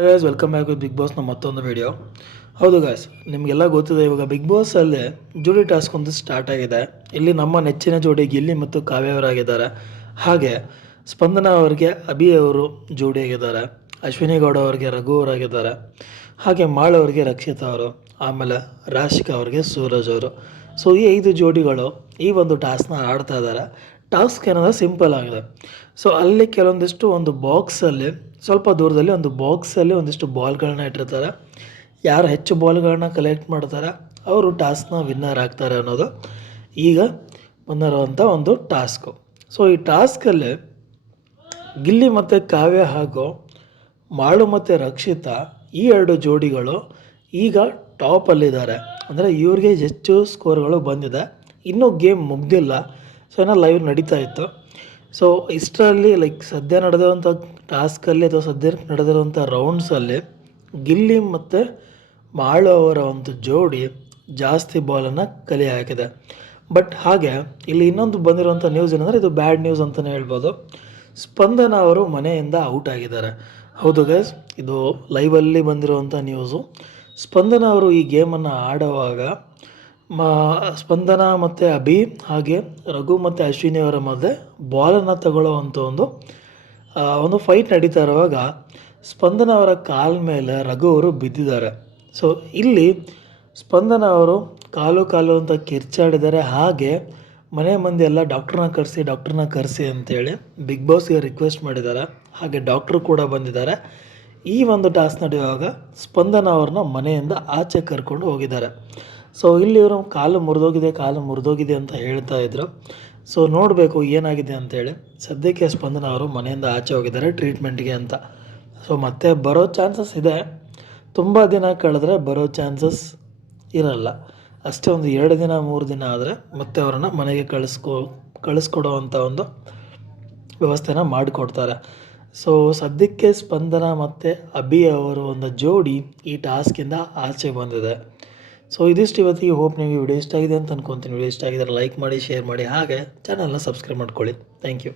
Guys welcome back with big ಬಾಸ್ನ ಮತ್ತೊಂದು video ಹೌದು guys ನಿಮಗೆಲ್ಲ ಗೊತ್ತಿದೆ, ಇವಾಗ ಬಿಗ್ ಬಾಸಲ್ಲಿ ಜೋಡಿ ಟಾಸ್ಕ್ ಒಂದು ಸ್ಟಾರ್ಟ್ ಆಗಿದೆ. ಇಲ್ಲಿ ನಮ್ಮ ನೆಚ್ಚಿನ ಜೋಡಿ ಗಿಲ್ಲಿ ಮತ್ತು ಕಾವ್ಯ ಅವರಾಗಿದ್ದಾರೆ. ಹಾಗೆ ಸ್ಪಂದನ ಅವರಿಗೆ, ಅಭಿ ಅವರು ಜೋಡಿಯಾಗಿದ್ದಾರೆ ಅಶ್ವಿನಿ ಗೌಡ ಅವರಿಗೆ, ರಘು ಅವರಾಗಿದ್ದಾರೆ. ಹಾಗೆ ಮಾಳ್ ಅವರಿಗೆ, ರಕ್ಷಿತಾ ಅವರು. ಆಮೇಲೆ ರಾಶಿಕಾ ಅವರಿಗೆ, ಸೂರಜ್ ಅವರು. ಸೊ ಈ ಐದು ಜೋಡಿಗಳು ಈ ಒಂದು ಟಾಸ್ಕ್ನ ಆಡ್ತಾ ಇದ್ದಾರೆ. ಟಾಸ್ಕ್ ಏನಂದ್ರೆ ಸಿಂಪಲ್ ಆಗಿದೆ. ಸೊ ಅಲ್ಲಿ ಕೆಲವೊಂದಿಷ್ಟು ಒಂದು ಬಾಕ್ಸಲ್ಲಿ ಸ್ವಲ್ಪ ದೂರದಲ್ಲಿ ಒಂದು ಬಾಕ್ಸಲ್ಲಿ ಒಂದಿಷ್ಟು ಬಾಲ್ಗಳನ್ನ ಇಟ್ಟಿರ್ತಾರೆ. ಯಾರು ಹೆಚ್ಚು ಬಾಲ್ಗಳನ್ನ ಕಲೆಕ್ಟ್ ಮಾಡ್ತಾರೆ, ಅವರು ಟಾಸ್ಕ್ನ ವಿನ್ನರ್ ಆಗ್ತಾರೆ ಅನ್ನೋದು. ಈಗ ಬಂದಿರುವಂಥ ಒಂದು ಟಾಸ್ಕು. ಸೊ ಈ ಟಾಸ್ಕಲ್ಲಿ ಗಿಲ್ಲಿ ಮತ್ತು ಕಾವ್ಯ ಹಾಗೂ ಮಾಳು ಮತ್ತು ರಕ್ಷಿತ ಈ ಎರಡು ಜೋಡಿಗಳು ಈಗ ಟಾಪಲ್ಲಿದ್ದಾರೆ ಅಂದರೆ ಇವ್ರಿಗೆ ಹೆಚ್ಚು ಸ್ಕೋರ್ಗಳು ಬಂದಿದೆ. ಇನ್ನೂ ಗೇಮ್ ಮುಗ್ದಿಲ್ಲ. ಸೊ ಏನೋ ಲೈವ್ ನಡೀತಾ ಇತ್ತು. ಸೊ ಇಷ್ಟರಲ್ಲಿ ಲೈಕ್ ಸದ್ಯ ನಡೆದಿರುವಂಥ ಟಾಸ್ಕಲ್ಲಿ ಅಥವಾ ಸದ್ಯ ನಡೆದಿರುವಂಥ ರೌಂಡ್ಸಲ್ಲಿ ಗಿಲ್ಲಿ ಮತ್ತು ಮಾಳು ಅವರ ಒಂದು ಜೋಡಿ ಜಾಸ್ತಿ ಬಾಲನ್ನು ಕಲೆ ಹಾಕಿದೆ. ಬಟ್ ಹಾಗೆ, ಇಲ್ಲಿ ಇನ್ನೊಂದು ಬಂದಿರುವಂಥ ನ್ಯೂಸ್ ಏನಂದರೆ ಇದು ಬ್ಯಾಡ್ ನ್ಯೂಸ್ ಅಂತಲೇ ಹೇಳ್ಬೋದು. ಸ್ಪಂದನ ಅವರು ಮನೆಯಿಂದ ಔಟ್ ಆಗಿದ್ದಾರೆ. ಹೌದು ಗೈಸ್ ಇದು ಲೈವಲ್ಲಿ ಬಂದಿರುವಂಥ ನ್ಯೂಸು ಸ್ಪಂದನ ಅವರು ಈ ಗೇಮನ್ನು ಆಡುವಾಗ ಮ, ಸ್ಪಂದನ ಮತ್ತು ಅಭಿ, ಹಾಗೆ ರಘು ಮತ್ತು ಅಶ್ವಿನಿ ಅವರ ಮಧ್ಯೆ ಬಾಲನ್ನು ತಗೊಳ್ಳೋವಂಥ ಒಂದು ಒಂದು ಫೈಟ್ ನಡೀತಾ ಇರುವಾಗ ಸ್ಪಂದನ ಅವರ ಕಾಲ ಮೇಲೆ ರಘು ಅವರು ಬಿದ್ದಿದ್ದಾರೆ. ಸೊ ಇಲ್ಲಿ ಸ್ಪಂದನ ಅವರು ಕಾಲು ಕಾಲು ಅಂತ ಕಿರ್ಚಾಡಿದ್ದಾರೆ. ಹಾಗೆ ಮನೆ ಮಂದಿ ಎಲ್ಲ ಡಾಕ್ಟ್ರನ್ನ ಕರೆಸಿ ಡಾಕ್ಟ್ರನ್ನ ಕರೆಸಿ ಅಂತೇಳಿ ಬಿಗ್ ಬಾಸ್ಗೆ ರಿಕ್ವೆಸ್ಟ್ ಮಾಡಿದ್ದಾರೆ. ಹಾಗೆ ಡಾಕ್ಟ್ರು ಕೂಡ ಬಂದಿದ್ದಾರೆ. ಈ ಒಂದು ಟಾಸ್ಕ್ ನಡೆಯುವಾಗ ಸ್ಪಂದನ ಅವ್ರನ್ನ ಮನೆಯಿಂದ ಆಚೆ ಕರ್ಕೊಂಡು ಹೋಗಿದ್ದಾರೆ. ಸೊ ಇಲ್ಲಿ ಇವರು ಕಾಲು ಮುರಿದೋಗಿದೆ ಕಾಲು ಮುರಿದೋಗಿದೆ ಅಂತ ಹೇಳ್ತಾ ಇದ್ರು. ಸೊ ನೋಡಬೇಕು ಏನಾಗಿದೆ ಅಂತೇಳಿ ಸದ್ಯಕ್ಕೆ ಸ್ಪಂದನ ಅವರು ಮನೆಯಿಂದ ಆಚೆ ಹೋಗಿದ್ದಾರೆ ಟ್ರೀಟ್ಮೆಂಟ್ಗೆ ಅಂತ. ಸೊ ಮತ್ತೆ ಬರೋ ಚಾನ್ಸಸ್ ಇದೆ. ತುಂಬ ದಿನ ಕಳೆದ್ರೆ ಬರೋ ಚಾನ್ಸಸ್ ಇರಲ್ಲ. ಅಷ್ಟೇ ಒಂದು ಎರಡು ದಿನ, ಮೂರು ದಿನ ಆದರೆ ಮತ್ತೆ ಅವರನ್ನು ಮನೆಗೆ ಕಳಿಸ್ಕೊ ಕಳಿಸ್ಕೊಡೋವಂಥ ಒಂದು ವ್ಯವಸ್ಥೆನ ಮಾಡಿಕೊಡ್ತಾರೆ. ಸೊ ಸದ್ಯಕ್ಕೆ ಸ್ಪಂದನ ಮತ್ತು ಅಭಿ ಅವರು ಒಂದು ಜೋಡಿ ಈ ಟಾಸ್ಕಿಂದ ಆಚೆ ಬಂದಿದೆ. ಸೊ ಇದಿಷ್ಟು ಇವತ್ತಿಗೆ. ಹೋಪ್ ನಿಮಗೆ ವಿಡಿಯೋ ಇಷ್ಟ ಆಗಿದೆ ಅಂತ ಅನ್ಕೊತೀನಿ. ವಿಡಿಯೋ ಇಷ್ಟ ಆಗಿದ್ರೆ ಲೈಕ್ ಮಾಡಿ ಶೇರ್ ಮಾಡಿ. ಹಾಗೆ ಚಾನಲ್ನ ಸಬ್ಸ್ಕ್ರೈಬ್ ಮಾಡ್ಕೊಳ್ಳಿ. Thank you